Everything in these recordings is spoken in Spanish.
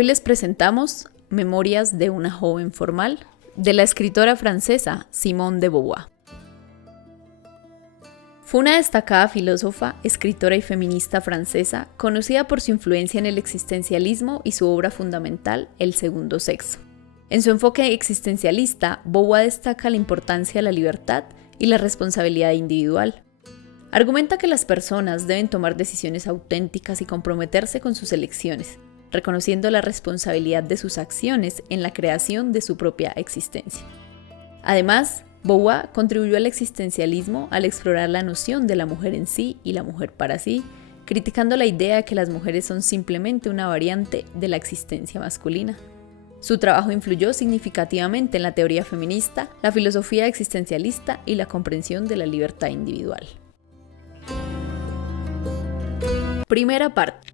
Hoy les presentamos Memorias de una joven formal, de la escritora francesa Simone de Beauvoir. Fue una destacada filósofa, escritora y feminista francesa, conocida por su influencia en el existencialismo y su obra fundamental, El segundo sexo. En su enfoque existencialista, Beauvoir destaca la importancia de la libertad y la responsabilidad individual. Argumenta que las personas deben tomar decisiones auténticas y comprometerse con sus elecciones, reconociendo la responsabilidad de sus acciones en la creación de su propia existencia. Además, Beauvoir contribuyó al existencialismo al explorar la noción de la mujer en sí y la mujer para sí, criticando la idea de que las mujeres son simplemente una variante de la existencia masculina. Su trabajo influyó significativamente en la teoría feminista, la filosofía existencialista y la comprensión de la libertad individual. Primera parte.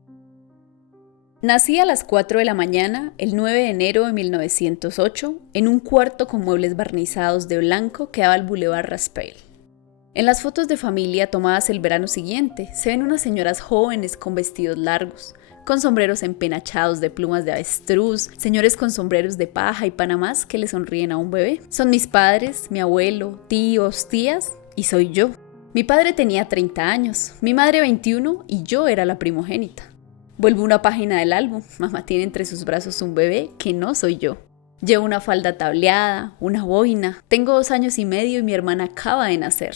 Nací a las 4 de la mañana, el 9 de enero de 1908, en un cuarto con muebles barnizados de blanco que daba al Boulevard Raspail. En las fotos de familia tomadas el verano siguiente, se ven unas señoras jóvenes con vestidos largos, con sombreros empenachados de plumas de avestruz, señores con sombreros de paja y panamás que le sonríen a un bebé. Son mis padres, mi abuelo, tíos, tías y soy yo. Mi padre tenía 30 años, mi madre 21 y yo era la primogénita. Vuelvo una página del álbum. Mamá tiene entre sus brazos un bebé que no soy yo. Llevo una falda tableada, una boina. Tengo 2 años y medio y mi hermana acaba de nacer.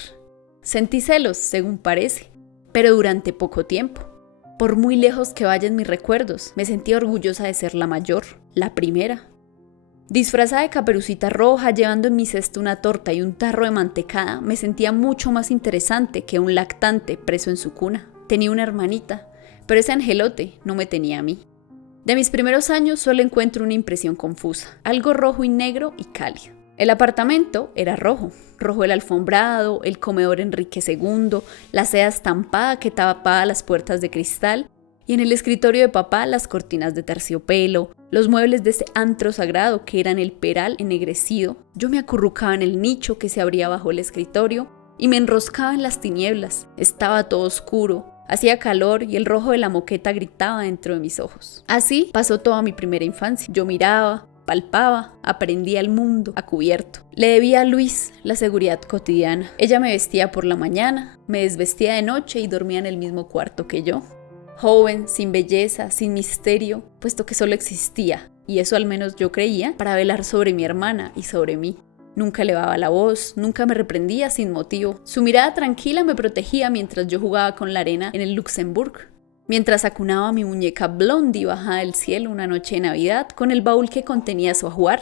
Sentí celos, según parece, pero durante poco tiempo. Por muy lejos que vayan mis recuerdos, me sentía orgullosa de ser la mayor, la primera. Disfrazada de Caperucita Roja, llevando en mi cesta una torta y un tarro de mantecada, me sentía mucho más interesante que un lactante preso en su cuna. Tenía una hermanita, pero ese angelote no me tenía a mí. De mis primeros años solo encuentro una impresión confusa, algo rojo y negro y cálido. El apartamento era rojo el alfombrado, el comedor Enrique II, la seda estampada que tapaba las puertas de cristal, y en el escritorio de papá las cortinas de terciopelo, los muebles de ese antro sagrado que eran el peral ennegrecido. Yo me acurrucaba en el nicho que se abría bajo el escritorio y me enroscaba en las tinieblas. Estaba todo oscuro. Hacía calor y el rojo de la moqueta gritaba dentro de mis ojos. Así pasó toda mi primera infancia. Yo miraba, palpaba, aprendía el mundo a cubierto. Le debía a Luis la seguridad cotidiana. Ella me vestía por la mañana, me desvestía de noche y dormía en el mismo cuarto que yo. Joven, sin belleza, sin misterio, puesto que solo existía, y eso al menos yo creía, para velar sobre mi hermana y sobre mí. Nunca elevaba la voz, nunca me reprendía sin motivo. Su mirada tranquila me protegía mientras yo jugaba con la arena en el Luxembourg. Mientras acunaba a mi muñeca Blondie bajada del cielo una noche de Navidad con el baúl que contenía su ajuar.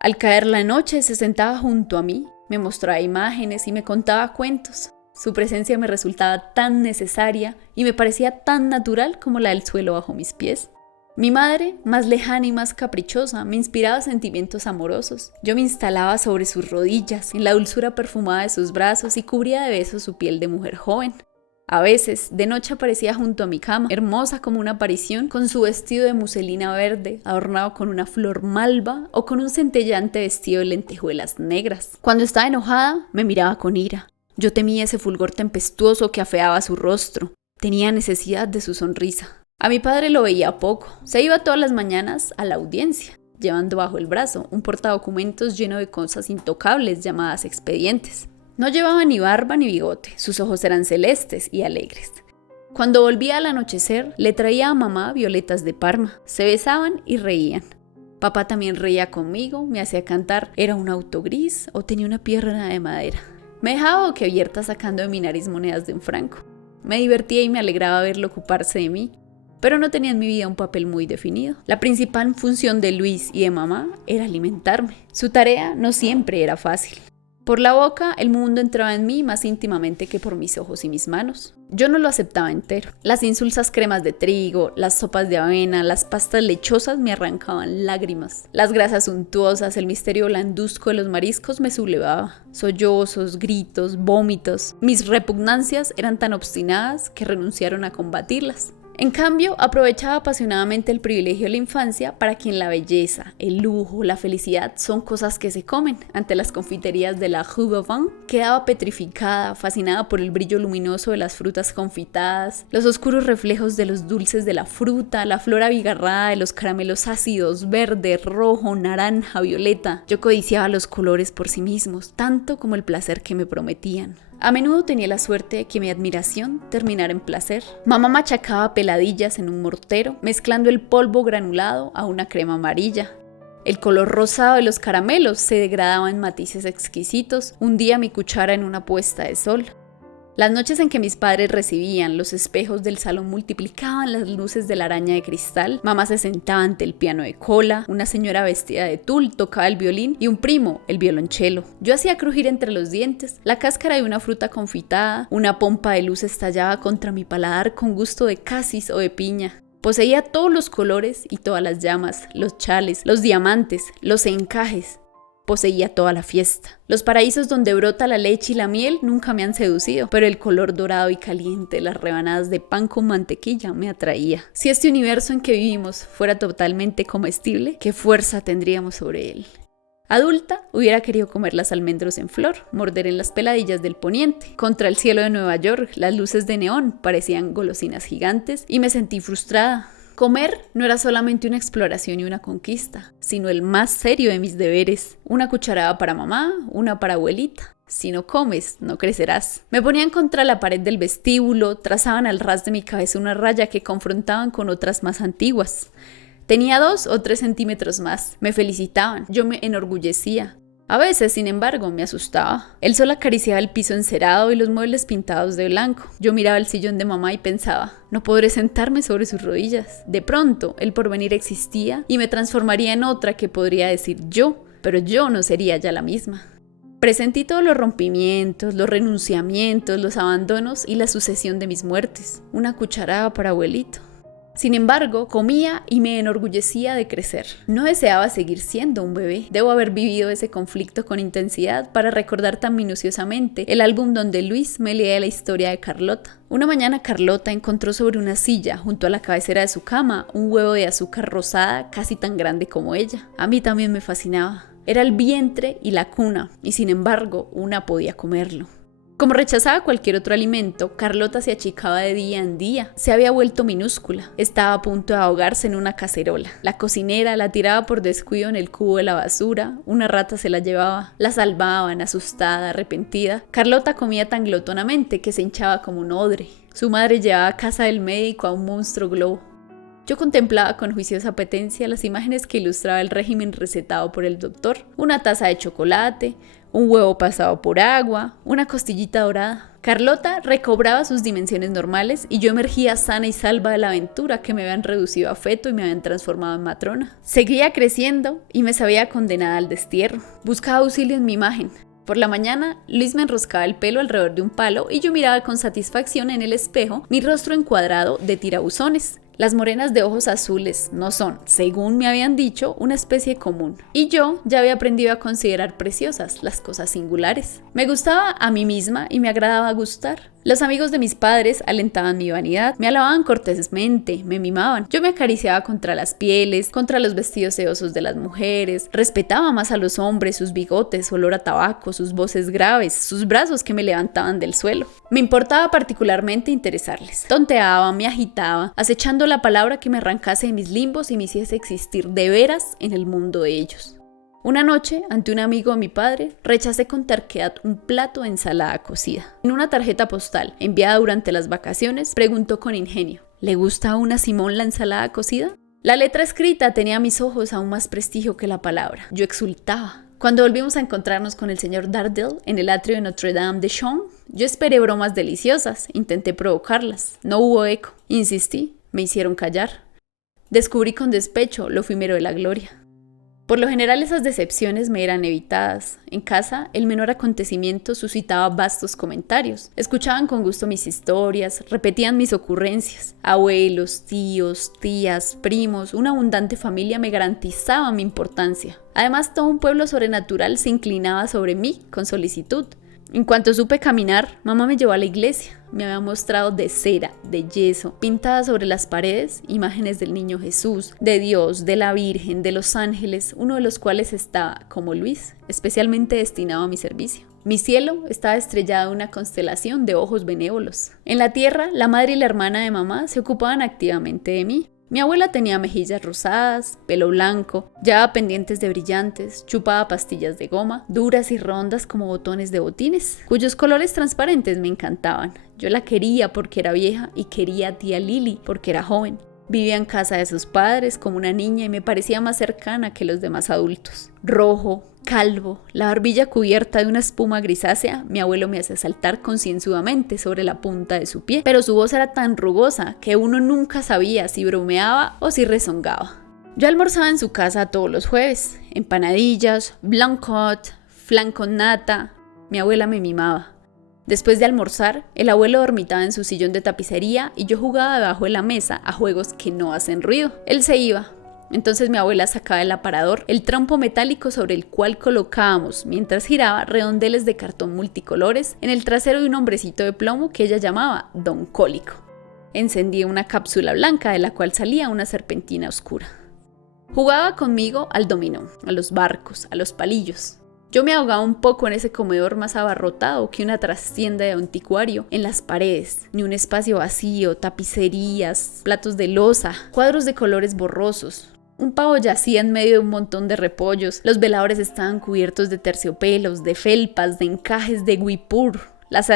Al caer la noche se sentaba junto a mí, me mostraba imágenes y me contaba cuentos. Su presencia me resultaba tan necesaria y me parecía tan natural como la del suelo bajo mis pies. Mi madre, más lejana y más caprichosa, me inspiraba sentimientos amorosos. Yo me instalaba sobre sus rodillas, en la dulzura perfumada de sus brazos y cubría de besos su piel de mujer joven. A veces, de noche aparecía junto a mi cama, hermosa como una aparición, con su vestido de muselina verde, adornado con una flor malva o con un centellante vestido de lentejuelas negras. Cuando estaba enojada, me miraba con ira. Yo temía ese fulgor tempestuoso que afeaba su rostro. Tenía necesidad de su sonrisa. A mi padre lo veía poco. Se iba todas las mañanas a la audiencia, llevando bajo el brazo un portadocumentos lleno de cosas intocables llamadas expedientes. No llevaba ni barba ni bigote, sus ojos eran celestes y alegres. Cuando volvía al anochecer, le traía a mamá violetas de Parma. Se besaban y reían. Papá también reía conmigo, me hacía cantar «Era un auto gris» o «Tenía una pierna de madera». Me dejaba boquiabierta sacando de mi nariz monedas de un franco. Me divertía y me alegraba verlo ocuparse de mí. Pero no tenía en mi vida un papel muy definido. La principal función de Luis y de mamá era alimentarme. Su tarea no siempre era fácil. Por la boca, el mundo entraba en mí más íntimamente que por mis ojos y mis manos. Yo no lo aceptaba entero. Las insulsas cremas de trigo, las sopas de avena, las pastas lechosas me arrancaban lágrimas. Las grasas untuosas, el misterio blanduzco de los mariscos me sublevaba. Sollozos, gritos, vómitos. Mis repugnancias eran tan obstinadas que renunciaron a combatirlas. En cambio, aprovechaba apasionadamente el privilegio de la infancia para quien la belleza, el lujo, la felicidad son cosas que se comen. Ante las confiterías de la Rue Bavent, quedaba petrificada, fascinada por el brillo luminoso de las frutas confitadas, los oscuros reflejos de los dulces de la fruta, la flor abigarrada de los caramelos ácidos, verde, rojo, naranja, violeta. Yo codiciaba los colores por sí mismos, tanto como el placer que me prometían. A menudo tenía la suerte de que mi admiración terminara en placer. Mamá machacaba peladillas en un mortero, mezclando el polvo granulado a una crema amarilla. El color rosado de los caramelos se degradaba en matices exquisitos, hundía mi cuchara en una puesta de sol. Las noches en que mis padres recibían, los espejos del salón multiplicaban las luces de la araña de cristal, mamá se sentaba ante el piano de cola, una señora vestida de tul tocaba el violín y un primo el violonchelo. Yo hacía crujir entre los dientes la cáscara de una fruta confitada, una pompa de luz estallaba contra mi paladar con gusto de casis o de piña. Poseía todos los colores y todas las llamas, los chales, los diamantes, los encajes. Poseía toda la fiesta. Los paraísos donde brota la leche y la miel nunca me han seducido, pero el color dorado y caliente de las rebanadas de pan con mantequilla me atraía. Si este universo en que vivimos fuera totalmente comestible, ¿qué fuerza tendríamos sobre él? Adulta, hubiera querido comer las almendros en flor, morder en las peladillas del poniente. Contra el cielo de Nueva York, las luces de neón parecían golosinas gigantes y me sentí frustrada. Comer no era solamente una exploración y una conquista, sino el más serio de mis deberes. Una cucharada para mamá, una para abuelita. Si no comes, no crecerás. Me ponían contra la pared del vestíbulo, trazaban al ras de mi cabeza una raya que confrontaban con otras más antiguas. Tenía 2 o 3 centímetros más. Me felicitaban, yo me enorgullecía. A veces, sin embargo, me asustaba. El sol acariciaba el piso encerado y los muebles pintados de blanco. Yo miraba el sillón de mamá y pensaba, no podré sentarme sobre sus rodillas. De pronto, el porvenir existía y me transformaría en otra que podría decir yo, pero yo no sería ya la misma. Presentí todos los rompimientos, los renunciamientos, los abandonos y la sucesión de mis muertes. Una cucharada para abuelito. Sin embargo, comía y me enorgullecía de crecer. No deseaba seguir siendo un bebé. Debo haber vivido ese conflicto con intensidad para recordar tan minuciosamente el álbum donde Luis me leía la historia de Carlota. Una mañana Carlota encontró sobre una silla, junto a la cabecera de su cama, un huevo de azúcar rosada casi tan grande como ella. A mí también me fascinaba. Era el vientre y la cuna, y sin embargo, una podía comerlo. Como rechazaba cualquier otro alimento, Carlota se achicaba de día en día. Se había vuelto minúscula. Estaba a punto de ahogarse en una cacerola. La cocinera la tiraba por descuido en el cubo de la basura. Una rata se la llevaba. La salvaban, asustada, arrepentida. Carlota comía tan glotonamente que se hinchaba como un odre. Su madre llevaba a casa del médico a un monstruo globo. Yo contemplaba con juiciosa apetencia las imágenes que ilustraba el régimen recetado por el doctor. Una taza de chocolate, un huevo pasado por agua, una costillita dorada. Carlota recobraba sus dimensiones normales y yo emergía sana y salva de la aventura que me habían reducido a feto y me habían transformado en matrona. Seguía creciendo y me sabía condenada al destierro. Buscaba auxilio en mi imagen. Por la mañana, Luis me enroscaba el pelo alrededor de un palo y yo miraba con satisfacción en el espejo mi rostro encuadrado de tirabuzones. Las morenas de ojos azules no son, según me habían dicho, una especie común. Y yo ya había aprendido a considerar preciosas las cosas singulares. Me gustaba a mí misma y me agradaba gustar. Los amigos de mis padres alentaban mi vanidad, me alababan cortésmente, me mimaban. Yo me acariciaba contra las pieles, contra los vestidos sedosos de las mujeres, respetaba más a los hombres, sus bigotes, su olor a tabaco, sus voces graves, sus brazos que me levantaban del suelo. Me importaba particularmente interesarles. Tonteaba, me agitaba, acechando la palabra que me arrancase de mis limbos y me hiciese existir de veras en el mundo de ellos. Una noche, ante un amigo de mi padre, rechacé con terquedad un plato de ensalada cocida. En una tarjeta postal, enviada durante las vacaciones, preguntó con ingenio, ¿le gusta a una Simón la ensalada cocida? La letra escrita tenía a mis ojos aún más prestigio que la palabra. Yo exultaba. Cuando volvimos a encontrarnos con el señor Dardel en el atrio de Notre Dame de Champs, yo esperé bromas deliciosas, intenté provocarlas. No hubo eco. Insistí, me hicieron callar. Descubrí con despecho lo efímero de la gloria. Por lo general esas decepciones me eran evitadas. En casa, el menor acontecimiento suscitaba vastos comentarios. Escuchaban con gusto mis historias, repetían mis ocurrencias. Abuelos, tíos, tías, primos, una abundante familia me garantizaba mi importancia. Además, todo un pueblo sobrenatural se inclinaba sobre mí con solicitud. En cuanto supe caminar, mamá me llevó a la iglesia. Me había mostrado de cera, de yeso, pintadas sobre las paredes, imágenes del niño Jesús, de Dios, de la Virgen, de los ángeles, uno de los cuales estaba, como Luis, especialmente destinado a mi servicio. Mi cielo estaba estrellado en una constelación de ojos benévolos. En la tierra, la madre y la hermana de mamá se ocupaban activamente de mí. Mi abuela tenía mejillas rosadas, pelo blanco, llevaba pendientes de brillantes, chupaba pastillas de goma, duras y rondas como botones de botines, cuyos colores transparentes me encantaban. Yo la quería porque era vieja y quería a tía Lili porque era joven. Vivía en casa de sus padres como una niña y me parecía más cercana que los demás adultos. Rojo, calvo, la barbilla cubierta de una espuma grisácea, mi abuelo me hacía saltar concienzudamente sobre la punta de su pie, pero su voz era tan rugosa que uno nunca sabía si bromeaba o si rezongaba. Yo almorzaba en su casa todos los jueves, empanadillas, blanquet, flan con nata. Mi abuela me mimaba. Después de almorzar, el abuelo dormitaba en su sillón de tapicería y yo jugaba debajo de la mesa a juegos que no hacen ruido. Él se iba. Entonces mi abuela sacaba del aparador el trompo metálico sobre el cual colocábamos, mientras giraba, redondeles de cartón multicolores en el trasero de un hombrecito de plomo que ella llamaba Don Cólico. Encendía una cápsula blanca de la cual salía una serpentina oscura. Jugaba conmigo al dominó, a los barcos, a los palillos. Yo me ahogaba un poco en ese comedor más abarrotado que una trastienda de anticuario en las paredes, ni un espacio vacío, tapicerías, platos de loza, cuadros de colores borrosos. Un pavo yacía en medio de un montón de repollos, los veladores estaban cubiertos de terciopelos, de felpas, de encajes de guipur. Las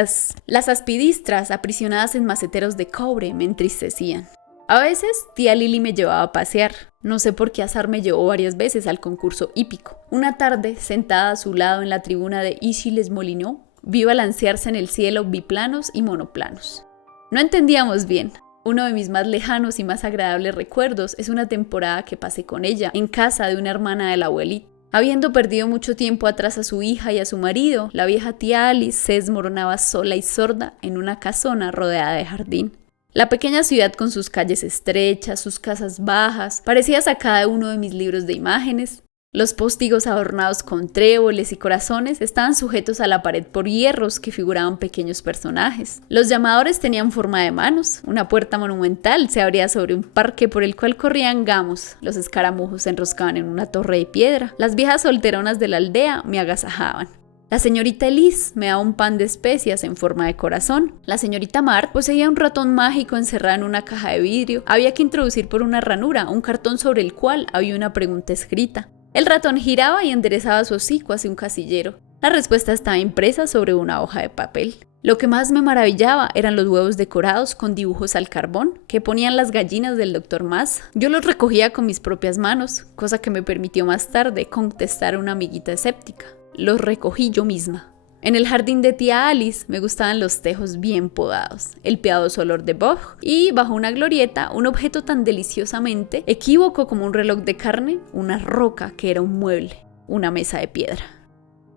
aspidistras, aprisionadas en maceteros de cobre, me entristecían. A veces, tía Lili me llevaba a pasear. No sé por qué azar me llevó varias veces al concurso hípico. Una tarde, sentada a su lado en la tribuna de Issy-les-Moulineaux, vi balancearse en el cielo biplanos y monoplanos. No entendíamos bien. Uno de mis más lejanos y más agradables recuerdos es una temporada que pasé con ella, en casa de una hermana de la abuelita. Habiendo perdido mucho tiempo atrás a su hija y a su marido, la vieja tía Alice se desmoronaba sola y sorda en una casona rodeada de jardín. La pequeña ciudad con sus calles estrechas, sus casas bajas, parecía sacada de uno de mis libros de imágenes. Los póstigos adornados con tréboles y corazones estaban sujetos a la pared por hierros que figuraban pequeños personajes. Los llamadores tenían forma de manos. Una puerta monumental se abría sobre un parque por el cual corrían gamos. Los escaramujos se enroscaban en una torre de piedra. Las viejas solteronas de la aldea me agasajaban. La señorita Elise me daba un pan de especias en forma de corazón. La señorita Marthe poseía un ratón mágico encerrado en una caja de vidrio. Había que introducir por una ranura un cartón sobre el cual había una pregunta escrita. El ratón giraba y enderezaba su hocico hacia un casillero. La respuesta estaba impresa sobre una hoja de papel. Lo que más me maravillaba eran los huevos decorados con dibujos al carbón que ponían las gallinas del Dr. Mas. Yo los recogía con mis propias manos, cosa que me permitió más tarde contestar a una amiguita escéptica. Los recogí yo misma. En el jardín de tía Alice me gustaban los tejos bien podados, el piadoso olor de boj y, bajo una glorieta, un objeto tan deliciosamente equívoco como un reloj de carne, una roca que era un mueble, una mesa de piedra.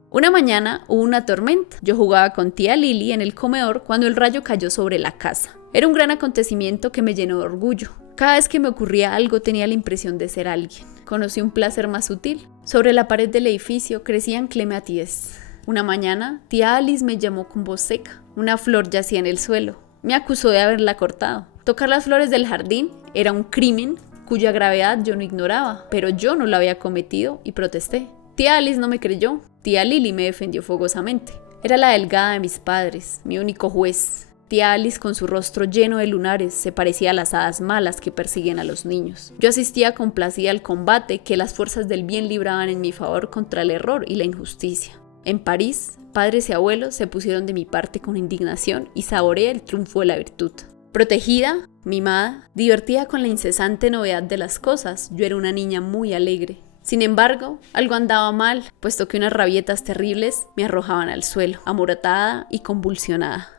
Una mañana hubo una tormenta. Yo jugaba con tía Lili en el comedor cuando el rayo cayó sobre la casa. Era un gran acontecimiento que me llenó de orgullo. Cada vez que me ocurría algo tenía la impresión de ser alguien. Conocí un placer más sutil. Sobre la pared del edificio crecían clematíes. Una mañana, tía Alice me llamó con voz seca. Una flor yacía en el suelo. Me acusó de haberla cortado. Tocar las flores del jardín era un crimen cuya gravedad yo no ignoraba, pero yo no lo había cometido y protesté. Tía Alice no me creyó. Tía Lili me defendió fogosamente. Era la delgada de mis padres, mi único juez. Tía Alice, con su rostro lleno de lunares, se parecía a las hadas malas que persiguen a los niños. Yo asistía complacida al combate que las fuerzas del bien libraban en mi favor contra el error y la injusticia. En París, padres y abuelos se pusieron de mi parte con indignación y saboreé el triunfo de la virtud. Protegida, mimada, divertida con la incesante novedad de las cosas, yo era una niña muy alegre. Sin embargo, algo andaba mal, puesto que unas rabietas terribles me arrojaban al suelo, amoratada y convulsionada.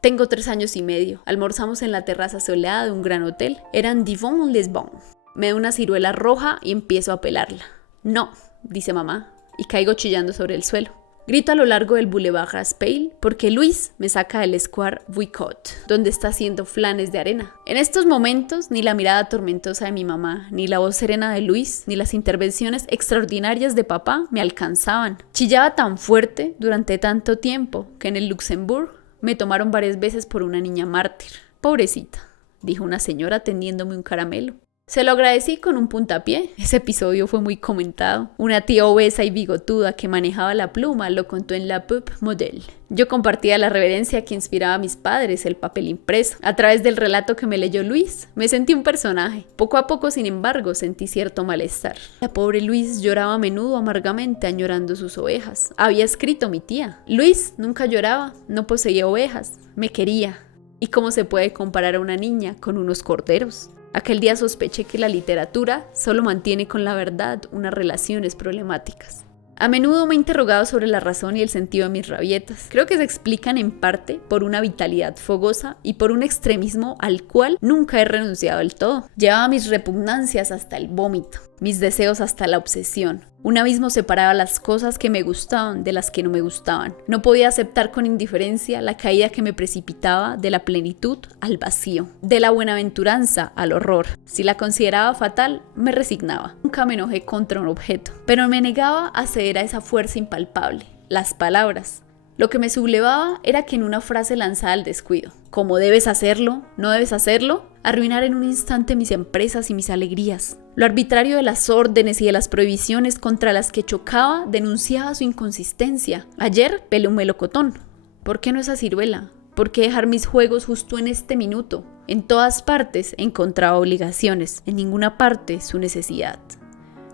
Tengo 3 años y medio. Almorzamos en la terraza soleada de un gran hotel. Eran Divon-les-Bains. Me da una ciruela roja y empiezo a pelarla. No, dice mamá, y caigo chillando sobre el suelo. Grito a lo largo del Boulevard Raspail porque Luis me saca del Square Boycott, donde está haciendo flanes de arena. En estos momentos, ni la mirada tormentosa de mi mamá, ni la voz serena de Luis, ni las intervenciones extraordinarias de papá me alcanzaban. Chillaba tan fuerte durante tanto tiempo que en el Luxembourg me tomaron varias veces por una niña mártir. Pobrecita, dijo una señora tendiéndome un caramelo. Se lo agradecí con un puntapié. Ese episodio fue muy comentado. Una tía obesa y bigotuda que manejaba la pluma lo contó en La Pub Model. Yo compartía la reverencia que inspiraba a mis padres, el papel impreso. A través del relato que me leyó Luis, me sentí un personaje. Poco a poco, sin embargo, sentí cierto malestar. La pobre Luis lloraba a menudo amargamente añorando sus ovejas. Había escrito mi tía. Luis nunca lloraba, no poseía ovejas, me quería. ¿Y cómo se puede comparar a una niña con unos corderos? Aquel día sospeché que la literatura solo mantiene con la verdad unas relaciones problemáticas. A menudo me he interrogado sobre la razón y el sentido de mis rabietas. Creo que se explican en parte por una vitalidad fogosa y por un extremismo al cual nunca he renunciado del todo. Llevaba mis repugnancias hasta el vómito, mis deseos hasta la obsesión. Un abismo separaba las cosas que me gustaban de las que no me gustaban. No podía aceptar con indiferencia la caída que me precipitaba de la plenitud al vacío, de la buenaventuranza al horror. Si la consideraba fatal, me resignaba. Nunca me enojé contra un objeto, pero me negaba a ceder a esa fuerza impalpable, las palabras. Lo que me sublevaba era que en una frase lanzada al descuido, como debes hacerlo, no debes hacerlo, arruinar en un instante mis empresas y mis alegrías. Lo arbitrario de las órdenes y de las prohibiciones contra las que chocaba denunciaba su inconsistencia. Ayer pelé un melocotón. ¿Por qué no esa ciruela? ¿Por qué dejar mis juegos justo en este minuto? En todas partes encontraba obligaciones, en ninguna parte su necesidad.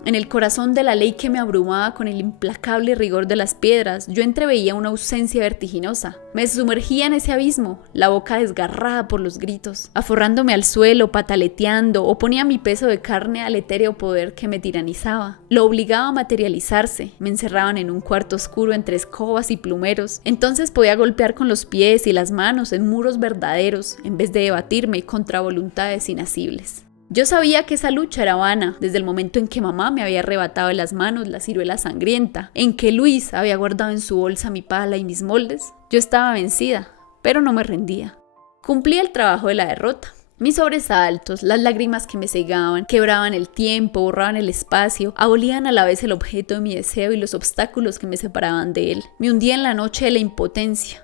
En el corazón de la ley que me abrumaba con el implacable rigor de las piedras, yo entreveía una ausencia vertiginosa. Me sumergía en ese abismo, la boca desgarrada por los gritos, aforrándome al suelo, pataleteando, o ponía mi peso de carne al etéreo poder que me tiranizaba. Lo obligaba a materializarse, me encerraban en un cuarto oscuro entre escobas y plumeros. Entonces podía golpear con los pies y las manos en muros verdaderos, en vez de debatirme contra voluntades inasibles. Yo sabía que esa lucha era vana desde el momento en que mamá me había arrebatado de las manos la ciruela sangrienta, en que Luis había guardado en su bolsa mi pala y mis moldes. Yo estaba vencida, pero no me rendía. Cumplía el trabajo de la derrota. Mis sobresaltos, las lágrimas que me cegaban, quebraban el tiempo, borraban el espacio, abolían a la vez el objeto de mi deseo y los obstáculos que me separaban de él. Me hundía en la noche de la impotencia.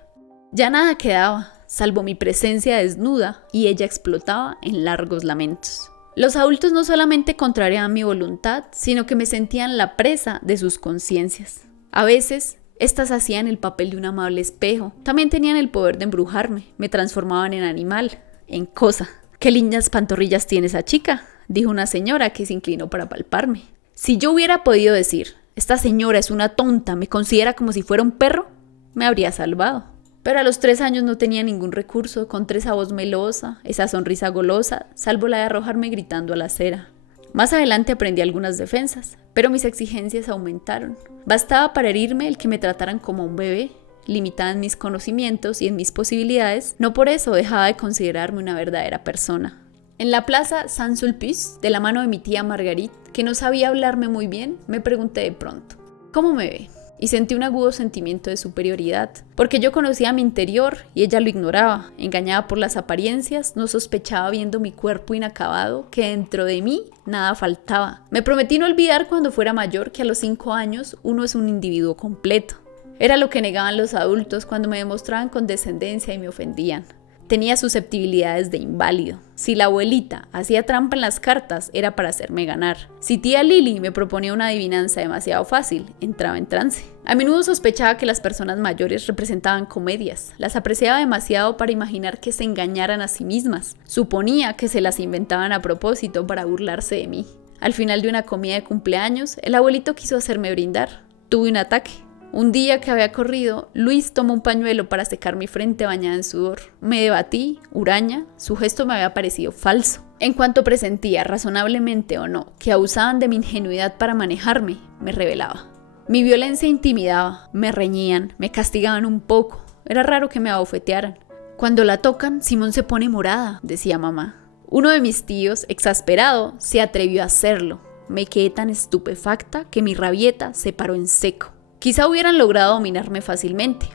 Ya nada quedaba, salvo mi presencia desnuda, y ella explotaba en largos lamentos. Los adultos no solamente contrariaban mi voluntad, sino que me sentían la presa de sus conciencias. A veces, estas hacían el papel de un amable espejo. También tenían el poder de embrujarme, me transformaban en animal, en cosa. «¿Qué lindas pantorrillas tiene esa chica?», dijo una señora que se inclinó para palparme. Si yo hubiera podido decir, «Esta señora es una tonta, me considera como si fuera un perro», me habría salvado. Pero a los 3 años no tenía ningún recurso contra esa voz melosa, esa sonrisa golosa, salvo la de arrojarme gritando a la acera. Más adelante aprendí algunas defensas, pero mis exigencias aumentaron. Bastaba para herirme el que me trataran como un bebé, limitada en mis conocimientos y en mis posibilidades, no por eso dejaba de considerarme una verdadera persona. En la plaza Saint-Sulpice, de la mano de mi tía Marguerite, que no sabía hablarme muy bien, me pregunté de pronto, ¿cómo me ve? Y sentí un agudo sentimiento de superioridad, porque yo conocía mi interior y ella lo ignoraba. Engañada por las apariencias, no sospechaba viendo mi cuerpo inacabado que dentro de mí nada faltaba. Me prometí no olvidar cuando fuera mayor que a los 5 años uno es un individuo completo. Era lo que negaban los adultos cuando me demostraban condescendencia y me ofendían. Tenía susceptibilidades de inválido. Si la abuelita hacía trampa en las cartas, era para hacerme ganar. Si tía Lili me proponía una adivinanza demasiado fácil, entraba en trance. A menudo sospechaba que las personas mayores representaban comedias. Las apreciaba demasiado para imaginar que se engañaran a sí mismas. Suponía que se las inventaban a propósito para burlarse de mí. Al final de una comida de cumpleaños, el abuelito quiso hacerme brindar. Tuve un ataque. Un día que había corrido, Luis tomó un pañuelo para secar mi frente bañada en sudor. Me debatí, huraña, su gesto me había parecido falso. En cuanto presentía, razonablemente o no, que abusaban de mi ingenuidad para manejarme, me rebelaba. Mi violencia intimidaba, me reñían, me castigaban un poco. Era raro que me abofetearan. Cuando la tocan, Simón se pone morada, decía mamá. Uno de mis tíos, exasperado, se atrevió a hacerlo. Me quedé tan estupefacta que mi rabieta se paró en seco. Quizá hubieran logrado dominarme fácilmente,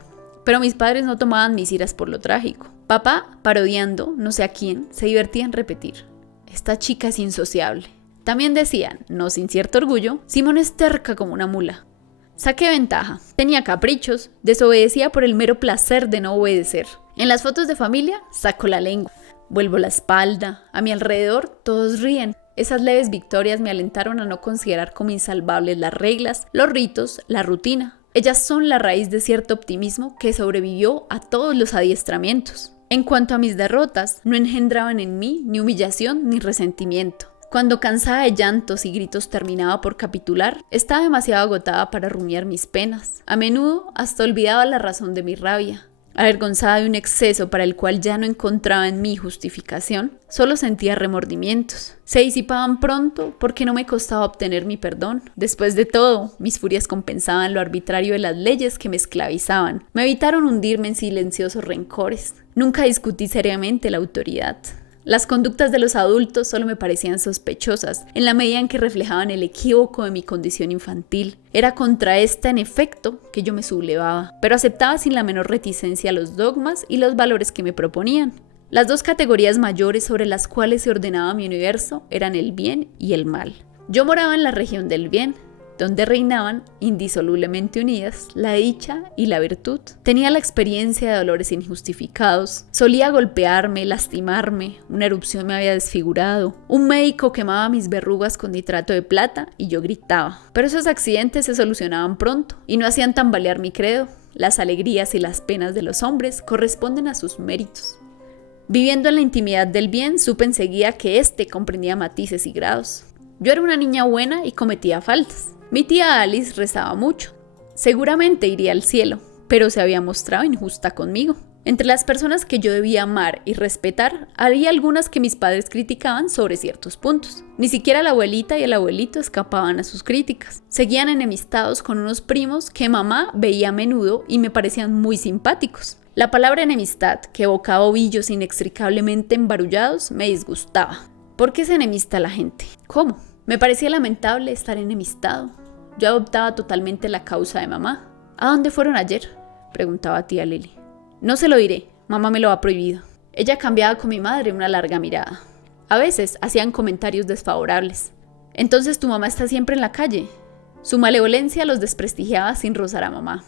pero mis padres no tomaban mis iras por lo trágico. Papá, parodiando no sé a quién, se divertía en repetir: esta chica es insociable. También decían, no sin cierto orgullo, Simón es terca como una mula. Saqué ventaja, tenía caprichos, desobedecía por el mero placer de no obedecer. En las fotos de familia saco la lengua, vuelvo la espalda, a mi alrededor todos ríen. Esas leves victorias me alentaron a no considerar como insalvables las reglas, los ritos, la rutina. Ellas son la raíz de cierto optimismo que sobrevivió a todos los adiestramientos. En cuanto a mis derrotas, no engendraban en mí ni humillación ni resentimiento. Cuando cansada de llantos y gritos terminaba por capitular, estaba demasiado agotada para rumiar mis penas. A menudo hasta olvidaba la razón de mi rabia. Avergonzada de un exceso para el cual ya no encontraba en mí justificación, solo sentía remordimientos. Se disipaban pronto porque no me costaba obtener mi perdón. Después de todo, mis furias compensaban lo arbitrario de las leyes que me esclavizaban. Me evitaron hundirme en silenciosos rencores. Nunca discutí seriamente la autoridad. Las conductas de los adultos solo me parecían sospechosas, en la medida en que reflejaban el equívoco de mi condición infantil. Era contra esta, en efecto, que yo me sublevaba, pero aceptaba sin la menor reticencia los dogmas y los valores que me proponían. Las dos categorías mayores sobre las cuales se ordenaba mi universo eran el bien y el mal. Yo moraba en la región del bien, donde reinaban indisolublemente unidas la dicha y la virtud. Tenía la experiencia de dolores injustificados, solía golpearme, lastimarme, una erupción me había desfigurado, un médico quemaba mis verrugas con nitrato de plata y yo gritaba. Pero esos accidentes se solucionaban pronto y no hacían tambalear mi credo. Las alegrías y las penas de los hombres corresponden a sus méritos. Viviendo en la intimidad del bien, supe enseguida que éste comprendía matices y grados. Yo era una niña buena y cometía faltas. Mi tía Alice rezaba mucho. Seguramente iría al cielo, pero se había mostrado injusta conmigo. Entre las personas que yo debía amar y respetar, había algunas que mis padres criticaban sobre ciertos puntos. Ni siquiera la abuelita y el abuelito escapaban a sus críticas. Seguían enemistados con unos primos que mamá veía a menudo y me parecían muy simpáticos. La palabra enemistad, que evocaba ovillos inextricablemente embarullados, me disgustaba. ¿Por qué se enemista la gente? ¿Cómo? Me parecía lamentable estar enemistado. Yo adoptaba totalmente la causa de mamá. ¿A dónde fueron ayer?, preguntaba tía Lily. No se lo diré, mamá me lo ha prohibido. Ella cambiaba con mi madre una larga mirada. A veces hacían comentarios desfavorables. Entonces tu mamá está siempre en la calle. Su malevolencia los desprestigiaba sin rozar a mamá.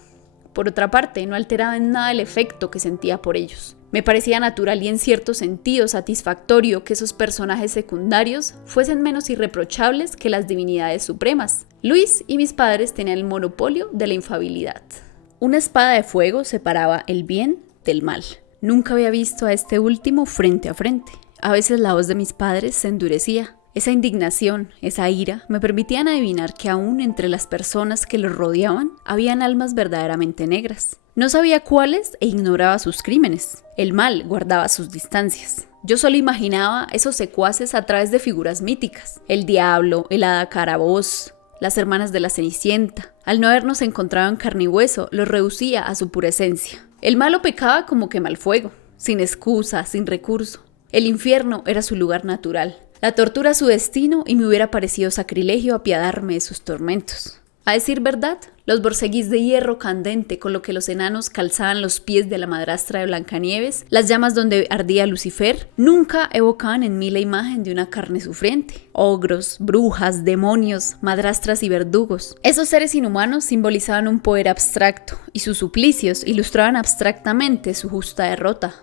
Por otra parte, no alteraba en nada el efecto que sentía por ellos. Me parecía natural y en cierto sentido satisfactorio que esos personajes secundarios fuesen menos irreprochables que las divinidades supremas. Luis y mis padres tenían el monopolio de la infabilidad. Una espada de fuego separaba el bien del mal. Nunca había visto a este último frente a frente. A veces la voz de mis padres se endurecía. Esa indignación, esa ira, me permitían adivinar que aún entre las personas que los rodeaban habían almas verdaderamente negras. No sabía cuáles e ignoraba sus crímenes. El mal guardaba sus distancias. Yo solo imaginaba esos secuaces a través de figuras míticas. El diablo, el hada caraboz, las hermanas de la Cenicienta. Al no habernos encontrado en carne y hueso, los reducía a su pura esencia. El malo pecaba como quema el fuego, sin excusa, sin recurso. El infierno era su lugar natural. La tortura su destino y me hubiera parecido sacrilegio apiadarme de sus tormentos. A decir verdad, los borceguís de hierro candente con lo que los enanos calzaban los pies de la madrastra de Blancanieves, las llamas donde ardía Lucifer, nunca evocaban en mí la imagen de una carne sufriente. Ogros, brujas, demonios, madrastras y verdugos. Esos seres inhumanos simbolizaban un poder abstracto y sus suplicios ilustraban abstractamente su justa derrota.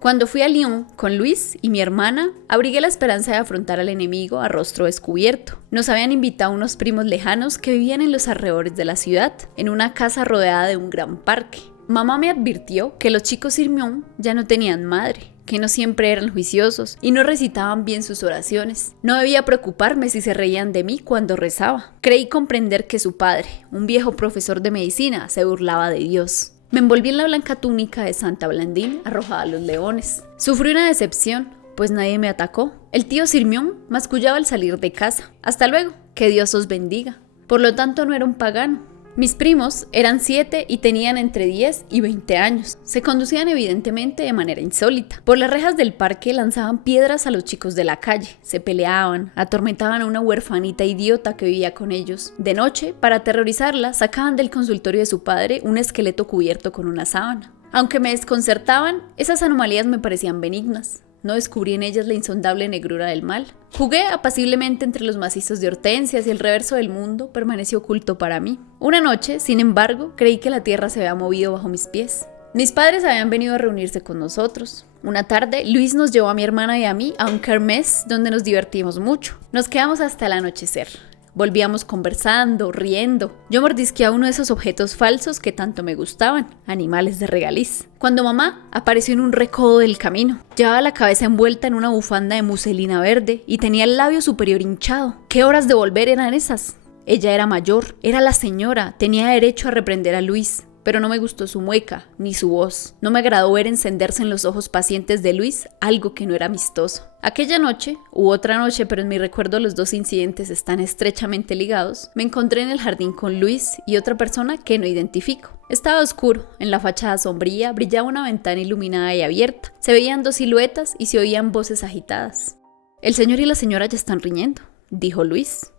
Cuando fui a Lyon con Luis y mi hermana, abrigué la esperanza de afrontar al enemigo a rostro descubierto. Nos habían invitado unos primos lejanos que vivían en los alrededores de la ciudad, en una casa rodeada de un gran parque. Mamá me advirtió que los chicos Sirmión ya no tenían madre, que no siempre eran juiciosos y no recitaban bien sus oraciones. No debía preocuparme si se reían de mí cuando rezaba. Creí comprender que su padre, un viejo profesor de medicina, se burlaba de Dios. Me envolví en la blanca túnica de Santa Blandín arrojada a los leones. Sufrí una decepción, pues nadie me atacó. El tío Sirmión mascullaba al salir de casa. Hasta luego, que Dios os bendiga. Por lo tanto no era un pagano. Mis primos eran 7 y tenían entre 10 y 20 años. Se conducían evidentemente de manera insólita. Por las rejas del parque lanzaban piedras a los chicos de la calle, se peleaban, atormentaban a una huerfanita idiota que vivía con ellos. De noche, para aterrorizarla, sacaban del consultorio de su padre un esqueleto cubierto con una sábana. Aunque me desconcertaban, esas anomalías me parecían benignas. No descubrí en ellas la insondable negrura del mal. Jugué apaciblemente entre los macizos de hortensias y el reverso del mundo permaneció oculto para mí. Una noche, sin embargo, creí que la tierra se había movido bajo mis pies. Mis padres habían venido a reunirse con nosotros. Una tarde, Luis nos llevó a mi hermana y a mí a un kermés donde nos divertimos mucho. Nos quedamos hasta el anochecer. Volvíamos conversando, riendo. Yo mordisqueaba uno de esos objetos falsos que tanto me gustaban, animales de regaliz. Cuando mamá apareció en un recodo del camino, llevaba la cabeza envuelta en una bufanda de muselina verde y tenía el labio superior hinchado. ¿Qué horas de volver eran esas? Ella era mayor, era la señora, tenía derecho a reprender a Luis. Pero no me gustó su mueca, ni su voz. No me agradó ver encenderse en los ojos pacientes de Luis algo que no era amistoso. Aquella noche, u otra noche, pero en mi recuerdo los dos incidentes están estrechamente ligados, me encontré en el jardín con Luis y otra persona que no identifico. Estaba oscuro, en la fachada sombría brillaba una ventana iluminada y abierta. Se veían dos siluetas y se oían voces agitadas. «El señor y la señora ya están riñendo», dijo Luis.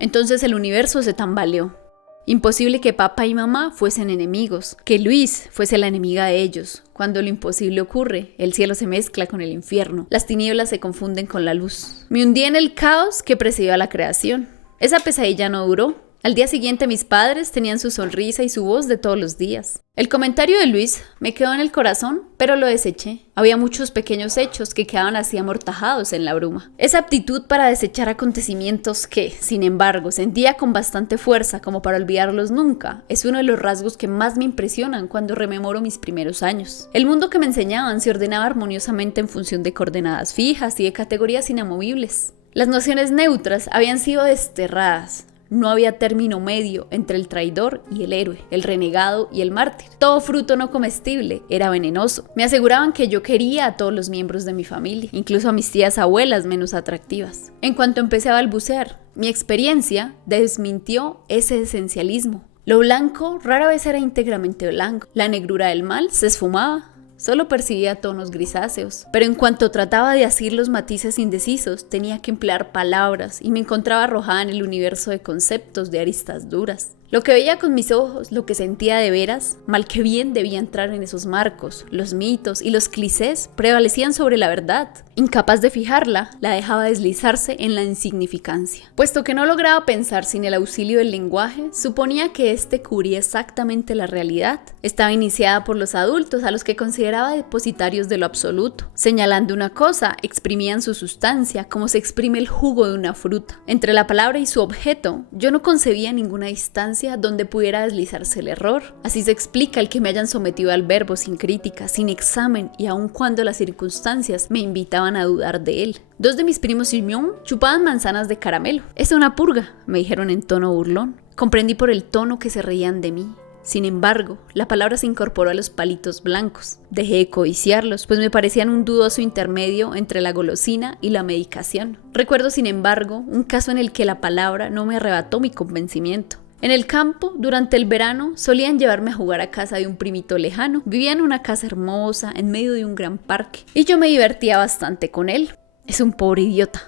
Entonces el universo se tambaleó. Imposible que papá y mamá fuesen enemigos, que Luis fuese la enemiga de ellos. Cuando lo imposible ocurre, el cielo se mezcla con el infierno, las tinieblas se confunden con la luz. Me hundí en el caos que presidió a la creación. Esa pesadilla no duró. Al día siguiente mis padres tenían su sonrisa y su voz de todos los días. El comentario de Luis me quedó en el corazón, pero lo deseché. Había muchos pequeños hechos que quedaban así amortajados en la bruma. Esa aptitud para desechar acontecimientos que, sin embargo, sentía con bastante fuerza como para olvidarlos nunca, es uno de los rasgos que más me impresionan cuando rememoro mis primeros años. El mundo que me enseñaban se ordenaba armoniosamente en función de coordenadas fijas y de categorías inamovibles. Las nociones neutras habían sido desterradas. No había término medio entre el traidor y el héroe, el renegado y el mártir. Todo fruto no comestible era venenoso. Me aseguraban que yo quería a todos los miembros de mi familia, incluso a mis tías abuelas menos atractivas. En cuanto empecé a balbucear, mi experiencia desmintió ese esencialismo. Lo blanco rara vez era íntegramente blanco. La negrura del mal se esfumaba. Solo percibía tonos grisáceos, pero en cuanto trataba de asir los matices indecisos, tenía que emplear palabras y me encontraba arrojada en el universo de conceptos de aristas duras. Lo que veía con mis ojos, lo que sentía de veras, mal que bien debía entrar en esos marcos. Los mitos y los clichés prevalecían sobre la verdad. Incapaz de fijarla, la dejaba deslizarse en la insignificancia. Puesto que no lograba pensar sin el auxilio del lenguaje, suponía que éste cubría exactamente la realidad. Estaba iniciada por los adultos, a los que consideraba depositarios de lo absoluto. Señalando una cosa, exprimían su sustancia, como se exprime el jugo de una fruta. Entre la palabra y su objeto, yo no concebía ninguna distancia donde pudiera deslizarse el error. Así se explica el que me hayan sometido al verbo sin crítica, sin examen y aun cuando las circunstancias me invitaban a dudar de él. Dos de mis primos y yo chupaban manzanas de caramelo. «Es una purga», me dijeron en tono burlón. Comprendí por el tono que se reían de mí. Sin embargo, la palabra se incorporó a los palitos blancos. Dejé de codiciarlos, pues me parecían un dudoso intermedio entre la golosina y la medicación. Recuerdo, sin embargo, un caso en el que la palabra no me arrebató mi convencimiento. En el campo, durante el verano, solían llevarme a jugar a casa de un primito lejano. Vivía en una casa hermosa, en medio de un gran parque, y yo me divertía bastante con él. «Es un pobre idiota»,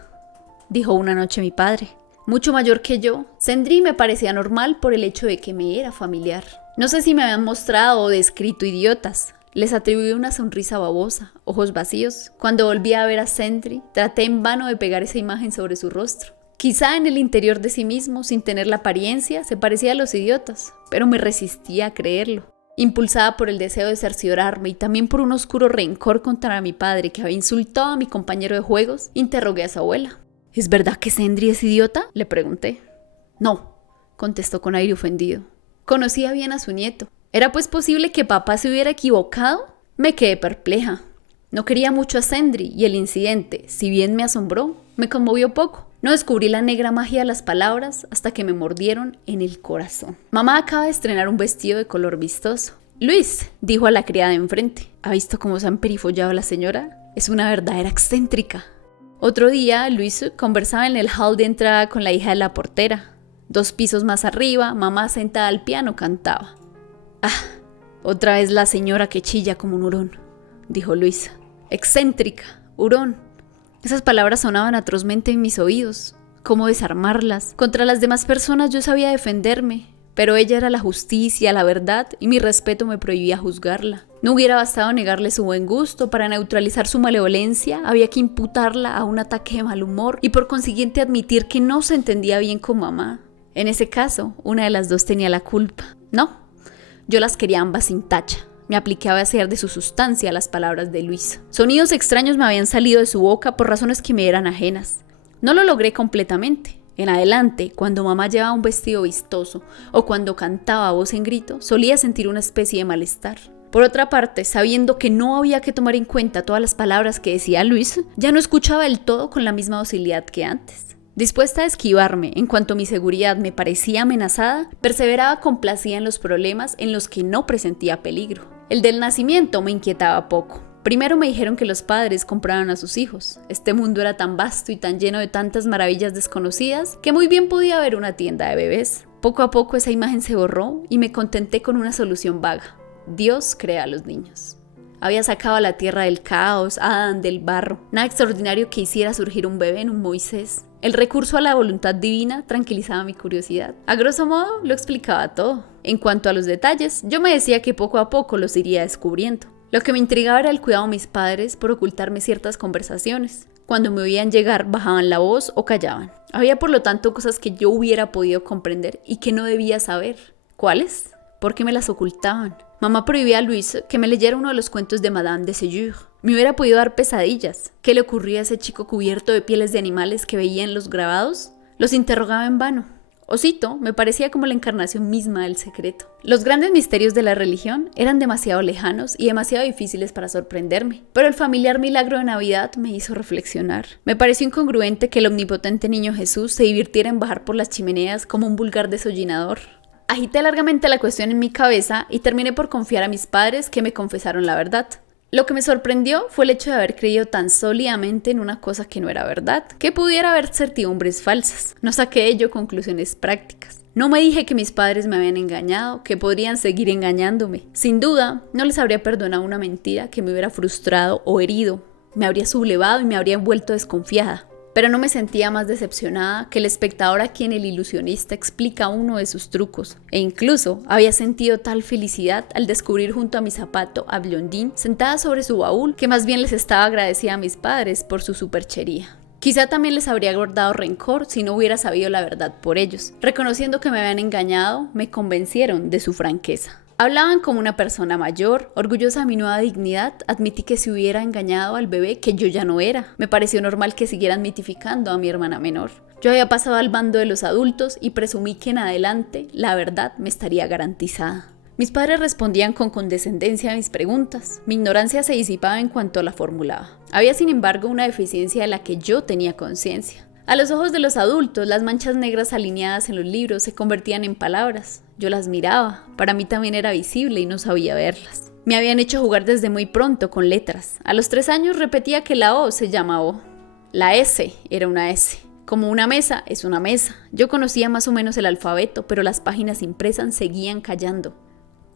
dijo una noche mi padre. Mucho mayor que yo, Sendri me parecía normal por el hecho de que me era familiar. No sé si me habían mostrado o descrito idiotas. Les atribuí una sonrisa babosa, ojos vacíos. Cuando volví a ver a Sendri, traté en vano de pegar esa imagen sobre su rostro. Quizá en el interior de sí mismo, sin tener la apariencia, se parecía a los idiotas, pero me resistía a creerlo. Impulsada por el deseo de cerciorarme y también por un oscuro rencor contra mi padre que había insultado a mi compañero de juegos, interrogué a su abuela. «¿Es verdad que Sendri es idiota?», le pregunté. «No», contestó con aire ofendido. Conocía bien a su nieto. ¿Era pues posible que papá se hubiera equivocado? Me quedé perpleja. No quería mucho a Sendri y el incidente, si bien me asombró, me conmovió poco. No descubrí la negra magia de las palabras hasta que me mordieron en el corazón. Mamá acaba de estrenar un vestido de color vistoso. «Luis», dijo a la criada de enfrente, «¿ha visto cómo se ha emperifollado la señora? Es una verdadera excéntrica». Otro día, Luis conversaba en el hall de entrada con la hija de la portera. 2 pisos más arriba, mamá sentada al piano cantaba. «Ah, otra vez la señora que chilla como un hurón», dijo Luisa. «Excéntrica, hurón». Esas palabras sonaban atrozmente en mis oídos. ¿Cómo desarmarlas? Contra las demás personas yo sabía defenderme, pero ella era la justicia, la verdad, y mi respeto me prohibía juzgarla. No hubiera bastado negarle su buen gusto. Para neutralizar su malevolencia, había que imputarla a un ataque de mal humor y por consiguiente admitir que no se entendía bien con mamá. En ese caso, una de las dos tenía la culpa. No, yo las quería ambas sin tacha. Me apliqué a vaciar de su sustancia las palabras de Luisa. Sonidos extraños me habían salido de su boca por razones que me eran ajenas. No lo logré completamente. En adelante, cuando mamá llevaba un vestido vistoso o cuando cantaba a voz en grito, solía sentir una especie de malestar. Por otra parte, sabiendo que no había que tomar en cuenta todas las palabras que decía Luis, ya no escuchaba del todo con la misma docilidad que antes. Dispuesta a esquivarme en cuanto mi seguridad me parecía amenazada, perseveraba complacida en los problemas en los que no presentía peligro. El del nacimiento me inquietaba poco. Primero me dijeron que los padres compraban a sus hijos. Este mundo era tan vasto y tan lleno de tantas maravillas desconocidas que muy bien podía haber una tienda de bebés. Poco a poco esa imagen se borró y me contenté con una solución vaga. Dios crea a los niños. Había sacado a la tierra del caos, a Adán del barro. Nada extraordinario que hiciera surgir un bebé en un Moisés. El recurso a la voluntad divina tranquilizaba mi curiosidad. A grosso modo, lo explicaba todo. En cuanto a los detalles, yo me decía que poco a poco los iría descubriendo. Lo que me intrigaba era el cuidado de mis padres por ocultarme ciertas conversaciones. Cuando me oían llegar, bajaban la voz o callaban. Había por lo tanto cosas que yo hubiera podido comprender y que no debía saber. ¿Cuáles? ¿Por qué me las ocultaban? Mamá prohibía a Luis que me leyera uno de los cuentos de Madame de Ségur. Me hubiera podido dar pesadillas. ¿Qué le ocurría a ese chico cubierto de pieles de animales que veía en los grabados? Los interrogaba en vano. Osito me parecía como la encarnación misma del secreto. Los grandes misterios de la religión eran demasiado lejanos y demasiado difíciles para sorprenderme, pero el familiar milagro de Navidad me hizo reflexionar. Me pareció incongruente que el omnipotente niño Jesús se divirtiera en bajar por las chimeneas como un vulgar desollinador. Agité largamente la cuestión en mi cabeza y terminé por confiar a mis padres que me confesaron la verdad. Lo que me sorprendió fue el hecho de haber creído tan sólidamente en una cosa que no era verdad, que pudiera haber certidumbres falsas. No saqué de ello conclusiones prácticas. No me dije que mis padres me habían engañado, que podrían seguir engañándome. Sin duda, no les habría perdonado una mentira que me hubiera frustrado o herido. Me habría sublevado y me habría vuelto desconfiada. Pero no me sentía más decepcionada que el espectador a quien el ilusionista explica uno de sus trucos. E incluso había sentido tal felicidad al descubrir junto a mi zapato a Blondine sentada sobre su baúl que más bien les estaba agradecida a mis padres por su superchería. Quizá también les habría guardado rencor si no hubiera sabido la verdad por ellos. Reconociendo que me habían engañado, me convencieron de su franqueza. Hablaban como una persona mayor, orgullosa de mi nueva dignidad, admití que se hubiera engañado al bebé que yo ya no era. Me pareció normal que siguieran mitificando a mi hermana menor. Yo había pasado al bando de los adultos y presumí que en adelante la verdad me estaría garantizada. Mis padres respondían con condescendencia a mis preguntas. Mi ignorancia se disipaba en cuanto la formulaba. Había sin embargo una deficiencia de la que yo tenía conciencia. A los ojos de los adultos, las manchas negras alineadas en los libros se convertían en palabras. Yo las miraba, para mí también era visible y no sabía verlas. Me habían hecho jugar desde muy pronto con letras. A los 3 años repetía que la O se llama O. La S era una S. Como una mesa es una mesa. Yo conocía más o menos el alfabeto, pero las páginas impresas seguían callando.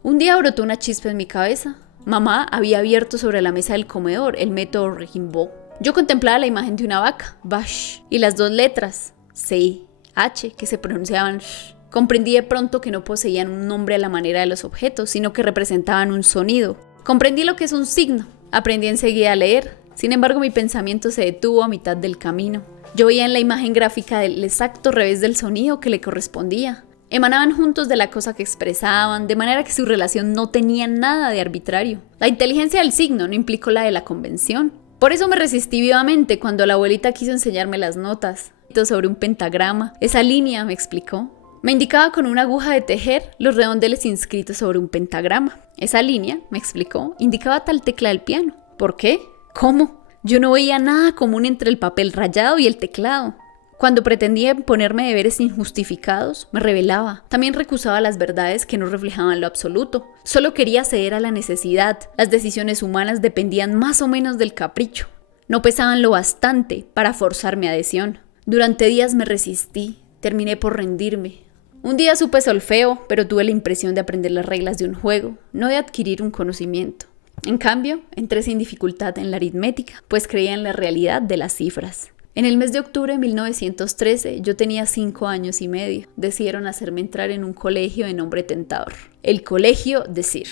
Un día brotó una chispa en mi cabeza. Mamá había abierto sobre la mesa del comedor el método Rimbaud. Yo contemplaba la imagen de una vaca, vache, y las 2 letras, C, H, que se pronunciaban sh. Comprendí de pronto que no poseían un nombre a la manera de los objetos, sino que representaban un sonido. Comprendí lo que es un signo. Aprendí enseguida a leer. Sin embargo, mi pensamiento se detuvo a mitad del camino. Yo veía en la imagen gráfica el exacto revés del sonido que le correspondía. Emanaban juntos de la cosa que expresaban, de manera que su relación no tenía nada de arbitrario. La inteligencia del signo no implicó la de la convención. Por eso me resistí vivamente cuando la abuelita quiso enseñarme las notas. Sobre un pentagrama. Esa línea, me explicó. Me indicaba con una aguja de tejer los redondeles inscritos sobre un pentagrama. Esa línea, me explicó, indicaba tal tecla del piano. ¿Por qué? ¿Cómo? Yo no veía nada común entre el papel rayado y el teclado. Cuando pretendía ponerme deberes injustificados, me rebelaba. También recusaba las verdades que no reflejaban lo absoluto. Solo quería ceder a la necesidad. Las decisiones humanas dependían más o menos del capricho. No pesaban lo bastante para forzar mi adhesión. Durante días me resistí. Terminé por rendirme. Un día supe solfeo, pero tuve la impresión de aprender las reglas de un juego, no de adquirir un conocimiento. En cambio, entré sin dificultad en la aritmética, pues creía en la realidad de las cifras. En el mes de octubre de 1913, yo tenía 5 años y medio. Decidieron hacerme entrar en un colegio de nombre tentador, el Colegio de Sir.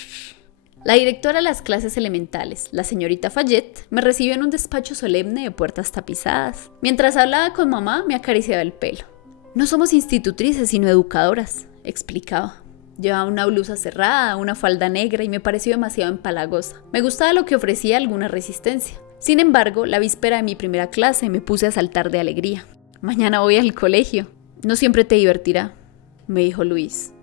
La directora de las clases elementales, la señorita Fayette, me recibió en un despacho solemne de puertas tapizadas. Mientras hablaba con mamá, me acariciaba el pelo. No somos institutrices, sino educadoras, explicaba. Llevaba una blusa cerrada, una falda negra y me pareció demasiado empalagosa. Me gustaba lo que ofrecía alguna resistencia. Sin embargo, la víspera de mi primera clase me puse a saltar de alegría. Mañana voy al colegio. No siempre te divertirá, me dijo Luis.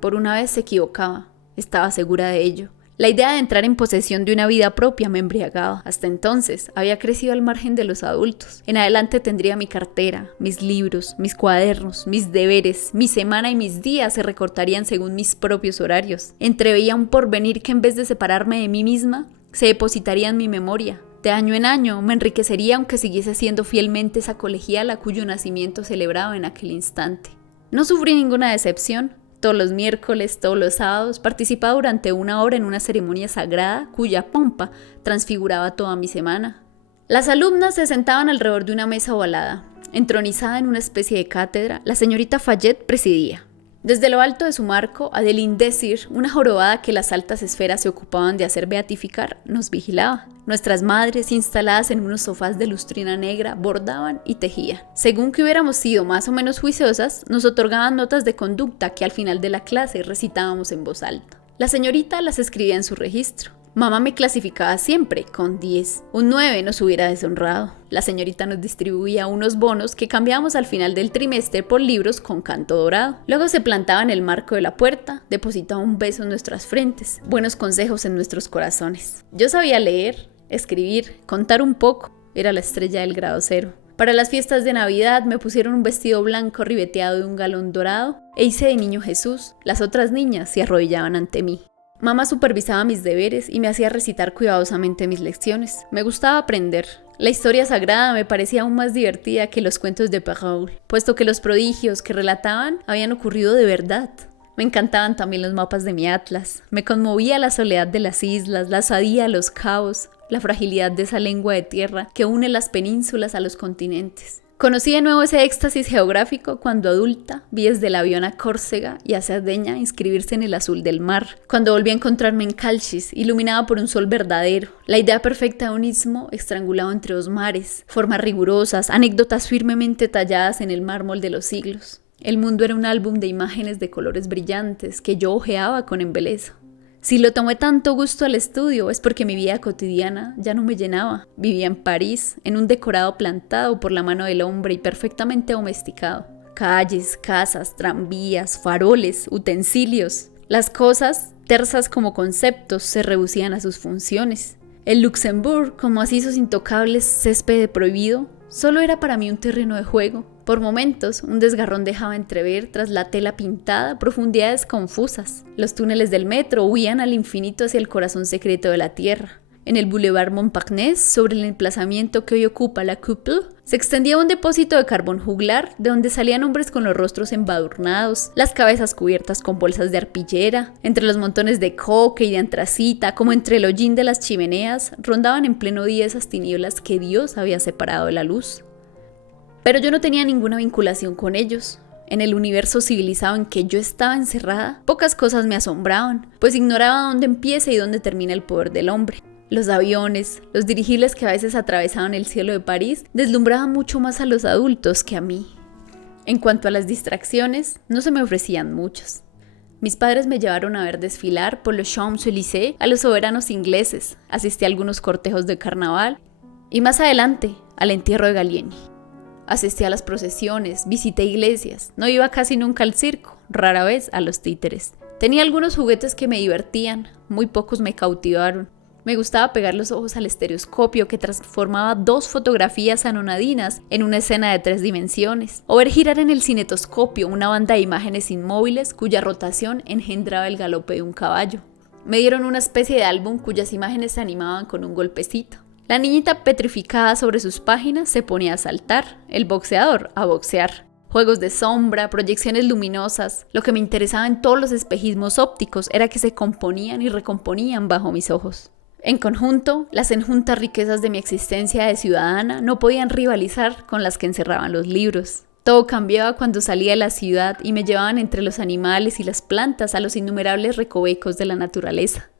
Por una vez se equivocaba, estaba segura de ello. La idea de entrar en posesión de una vida propia me embriagaba. Hasta entonces había crecido al margen de los adultos. En adelante tendría mi cartera, mis libros, mis cuadernos, mis deberes. Mi semana y mis días se recortarían según mis propios horarios. Entreveía un porvenir que en vez de separarme de mí misma, se depositaría en mi memoria. De año en año me enriquecería aunque siguiese siendo fielmente esa colegiala cuyo nacimiento celebraba en aquel instante. No sufrí ninguna decepción. Todos los miércoles, todos los sábados, participaba durante 1 hora en una ceremonia sagrada cuya pompa transfiguraba toda mi semana. Las alumnas se sentaban alrededor de una mesa ovalada. Entronizada en una especie de cátedra, la señorita Fayette presidía. Desde lo alto de su marco, Adeline Désir, una jorobada que las altas esferas se ocupaban de hacer beatificar, nos vigilaba. Nuestras madres, instaladas en unos sofás de lustrina negra, bordaban y tejían. Según que hubiéramos sido más o menos juiciosas, nos otorgaban notas de conducta que al final de la clase recitábamos en voz alta. La señorita las escribía en su registro. Mamá me clasificaba siempre con 10. Un 9 nos hubiera deshonrado. La señorita nos distribuía unos bonos que cambiábamos al final del trimestre por libros con canto dorado. Luego se plantaba en el marco de la puerta, depositaba un beso en nuestras frentes, buenos consejos en nuestros corazones. Yo sabía leer, escribir, contar un poco. Era la estrella del grado 0. Para las fiestas de Navidad me pusieron un vestido blanco ribeteado de un galón dorado e hice de niño Jesús. Las otras niñas se arrodillaban ante mí. Mamá supervisaba mis deberes y me hacía recitar cuidadosamente mis lecciones. Me gustaba aprender. La historia sagrada me parecía aún más divertida que los cuentos de Perrault, puesto que los prodigios que relataban habían ocurrido de verdad. Me encantaban también los mapas de mi atlas. Me conmovía la soledad de las islas, la osadía de los cabos, la fragilidad de esa lengua de tierra que une las penínsulas a los continentes. Conocí de nuevo ese éxtasis geográfico cuando adulta vi desde el avión a Córcega y a Cerdeña inscribirse en el azul del mar. Cuando volví a encontrarme en Calcis, iluminada por un sol verdadero, la idea perfecta de un istmo estrangulado entre 2 mares, formas rigurosas, anécdotas firmemente talladas en el mármol de los siglos. El mundo era un álbum de imágenes de colores brillantes que yo hojeaba con embeleso. Si lo tomé tanto gusto al estudio es porque mi vida cotidiana ya no me llenaba. Vivía en París, en un decorado plantado por la mano del hombre y perfectamente domesticado. Calles, casas, tranvías, faroles, utensilios. Las cosas, tersas como conceptos, se reducían a sus funciones. El Luxembourg, como macizos intocables césped prohibido, solo era para mí un terreno de juego. Por momentos, un desgarrón dejaba entrever, tras la tela pintada, profundidades confusas. Los túneles del metro huían al infinito hacia el corazón secreto de la tierra. En el Boulevard Montparnasse, sobre el emplazamiento que hoy ocupa la Couple, se extendía un depósito de carbón juglar, de donde salían hombres con los rostros embadurnados, las cabezas cubiertas con bolsas de arpillera. Entre los montones de coque y de antracita, como entre el hollín de las chimeneas, rondaban en pleno día esas tinieblas que Dios había separado de la luz. Pero yo no tenía ninguna vinculación con ellos. En el universo civilizado en que yo estaba encerrada, pocas cosas me asombraban, pues ignoraba dónde empieza y dónde termina el poder del hombre. Los aviones, los dirigibles que a veces atravesaban el cielo de París, deslumbraban mucho más a los adultos que a mí. En cuanto a las distracciones, no se me ofrecían muchas. Mis padres me llevaron a ver desfilar por los Champs-Élysées a los soberanos ingleses, asistí a algunos cortejos de carnaval y más adelante al entierro de Gallieni. Asistí a las procesiones, visité iglesias, no iba casi nunca al circo, rara vez a los títeres. Tenía algunos juguetes que me divertían, muy pocos me cautivaron. Me gustaba pegar los ojos al estereoscopio que transformaba 2 fotografías anonadinas en una escena de 3 dimensiones, o ver girar en el cinetoscopio una banda de imágenes inmóviles cuya rotación engendraba el galope de un caballo. Me dieron una especie de álbum cuyas imágenes se animaban con un golpecito. La niñita petrificada sobre sus páginas se ponía a saltar, el boxeador a boxear. juegos de sombra, proyecciones luminosas. Lo que me interesaba en todos los espejismos ópticos era que se componían y recomponían bajo mis ojos. En conjunto, las enjuntas riquezas de mi existencia de ciudadana no podían rivalizar con las que encerraban los libros. Todo cambiaba cuando salía de la ciudad y me llevaban entre los animales y las plantas a los innumerables recovecos de la naturaleza.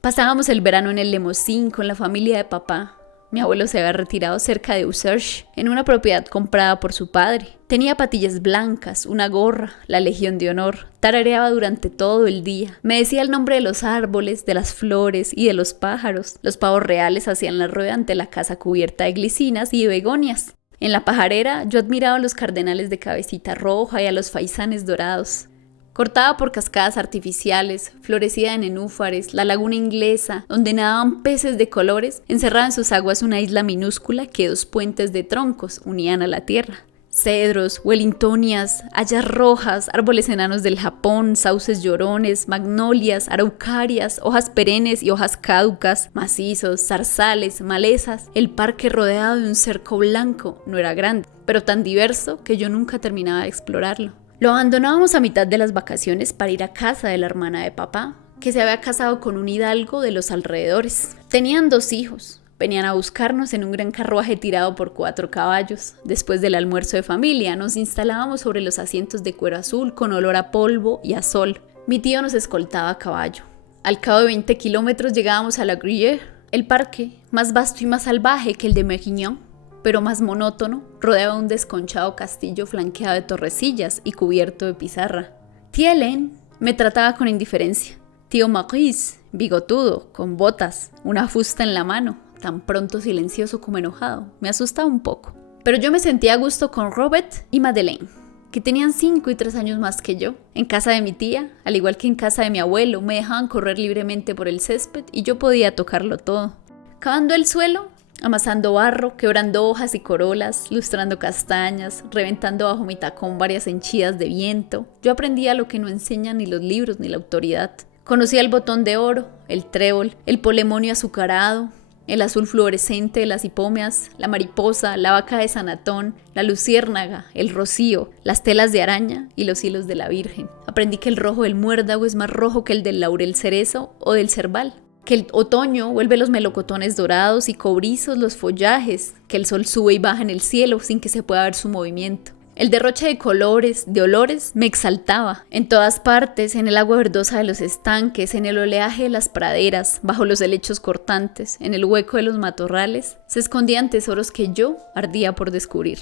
Pasábamos el verano en el Lemosín con la familia de papá. Mi abuelo se había retirado cerca de Userge, en una propiedad comprada por su padre. Tenía patillas blancas, una gorra, la Legión de Honor. Tarareaba durante todo el día. Me decía el nombre de los árboles, de las flores y de los pájaros. Los pavos reales hacían la rueda ante la casa cubierta de glicinas y de begonias. En la pajarera yo admiraba a los cardenales de cabecita roja y a los faisanes dorados. Cortada por cascadas artificiales, florecida en nenúfares, la laguna inglesa, donde nadaban peces de colores, encerraba en sus aguas una isla minúscula que 2 puentes de troncos unían a la tierra. Cedros, wellingtonias, hayas rojas, árboles enanos del Japón, sauces llorones, magnolias, araucarias, hojas perennes y hojas caducas, macizos, zarzales, malezas. El parque rodeado de un cerco blanco no era grande, pero tan diverso que yo nunca terminaba de explorarlo. Lo abandonábamos a mitad de las vacaciones para ir a casa de la hermana de papá, que se había casado con un hidalgo de los alrededores. Tenían 2 hijos. Venían a buscarnos en un gran carruaje tirado por 4 caballos. Después del almuerzo de familia, nos instalábamos sobre los asientos de cuero azul con olor a polvo y a sol. Mi tío nos escoltaba a caballo. Al cabo de 20 kilómetros llegábamos a La Gruyère, el parque, más vasto y más salvaje que el de Mérignan, pero más monótono, rodeaba un desconchado castillo flanqueado de torrecillas y cubierto de pizarra. Tía Hélène me trataba con indiferencia. Tío Maurice, bigotudo, con botas, una fusta en la mano, tan pronto silencioso como enojado, me asustaba un poco. Pero yo me sentía a gusto con Robert y Madeleine, que tenían 5 y 3 años más que yo. En casa de mi tía, al igual que en casa de mi abuelo, me dejaban correr libremente por el césped y yo podía tocarlo todo. Cavando el suelo, amasando barro, quebrando hojas y corolas, lustrando castañas, reventando bajo mi tacón varias henchidas de viento, yo aprendía lo que no enseñan ni los libros ni la autoridad. Conocía el botón de oro, el trébol, el polemonio azucarado, el azul fluorescente de las hipómeas, la mariposa, la vaca de Sanatón, la luciérnaga, el rocío, las telas de araña y los hilos de la Virgen. Aprendí que el rojo del muérdago es más rojo que el del laurel cerezo o del cerval, que el otoño vuelve los melocotones dorados y cobrizos los follajes, que el sol sube y baja en el cielo sin que se pueda ver su movimiento. El derroche de colores, de olores, me exaltaba. En todas partes, en el agua verdosa de los estanques, en el oleaje de las praderas, bajo los helechos cortantes, en el hueco de los matorrales, se escondían tesoros que yo ardía por descubrir.